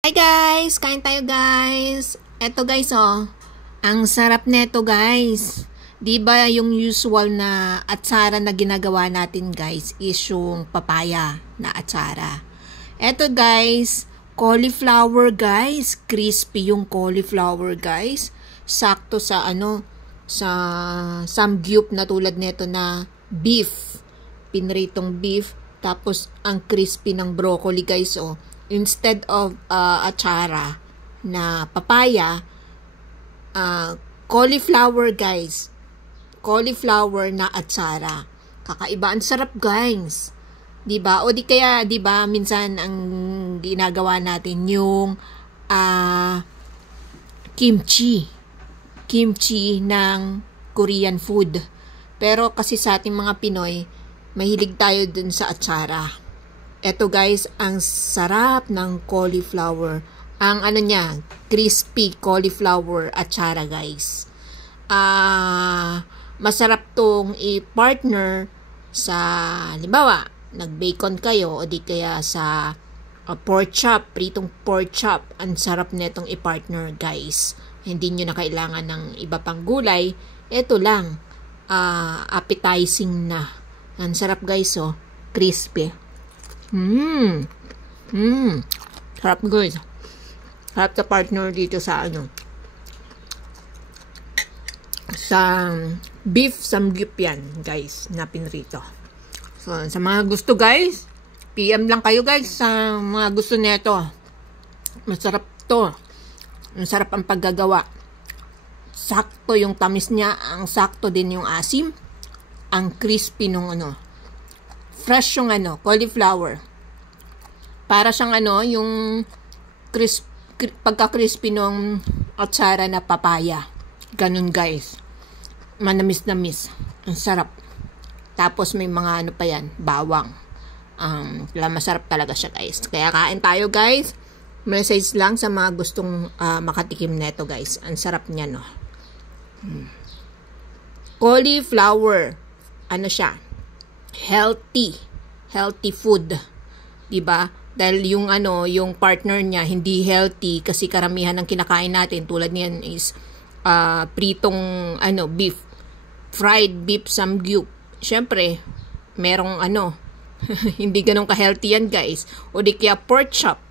Hi guys! Kain tayo guys! Eto guys oh, ang sarap neto guys. Diba yung usual na atsara na ginagawa natin guys is yung papaya na atsara. Eto guys, cauliflower guys. Crispy yung cauliflower guys. Sakto sa sa samgyup na tulad neto na beef. Pinritong beef. Tapos ang crispy ng broccoli guys oh. Instead of atsara na papaya, cauliflower guys. Cauliflower na atsara. Kakaiba, ang sarap guys. 'Di ba? O di kaya 'di ba minsan ang ginagawa natin yung kimchi. Kimchi ng Korean food. Pero kasi sa ating mga Pinoy, mahilig tayo dun sa atsara. Eto guys, ang sarap ng cauliflower. Ang niya, crispy cauliflower atsara guys. Masarap tong i-partner sa, halimbawa, nag-bacon kayo o di kaya sa pork chop, pritong pork chop. Ang sarap netong i-partner guys. Hindi nyo na kailangan ng iba pang gulay. Ito lang, appetizing na. Ang sarap guys oh, crispy. Sarap guys. Sarap sa partner dito sa sa beef samgyup yan guys na pinrito. So sa mga gusto guys, PM lang kayo guys sa mga gusto nito. Masarap to. Masarap ang paggagawa. Sakto yung tamis niya, ang sakto din yung asim, ang crispy nung fresh yung cauliflower. Para siyang yung pagka-crispy nung atsara na papaya. Ganun guys. Manamis-namis. Ang sarap. Tapos may mga pa yan, bawang. Masarap talaga siya guys. Kaya kain tayo guys. Message lang sa mga gustong makatikim neto guys. Ang sarap niya no. Cauliflower. Siya? Healthy food. 'Di ba? Dahil yung partner niya hindi healthy kasi karamihan ng kinakain natin tulad niyan is pritong beef. Fried beef samgyup. Syempre, merong hindi ganun ka-healthy yan, guys. O di kaya pork chop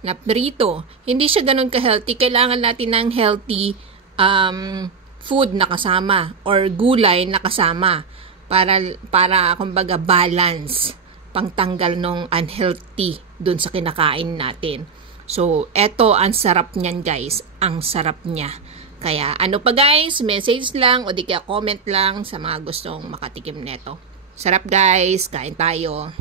na prito. Hindi siya ganun ka-healthy. Kailangan natin ng healthy food na kasama or gulay na kasama. Para kumbaga balance, pangtanggal ng unhealthy dun sa kinakain natin. So, eto ang sarap niyan guys. Ang sarap niya. Kaya pa guys, message lang o di kaya comment lang sa mga gustong makatikim neto. Sarap guys, kain tayo.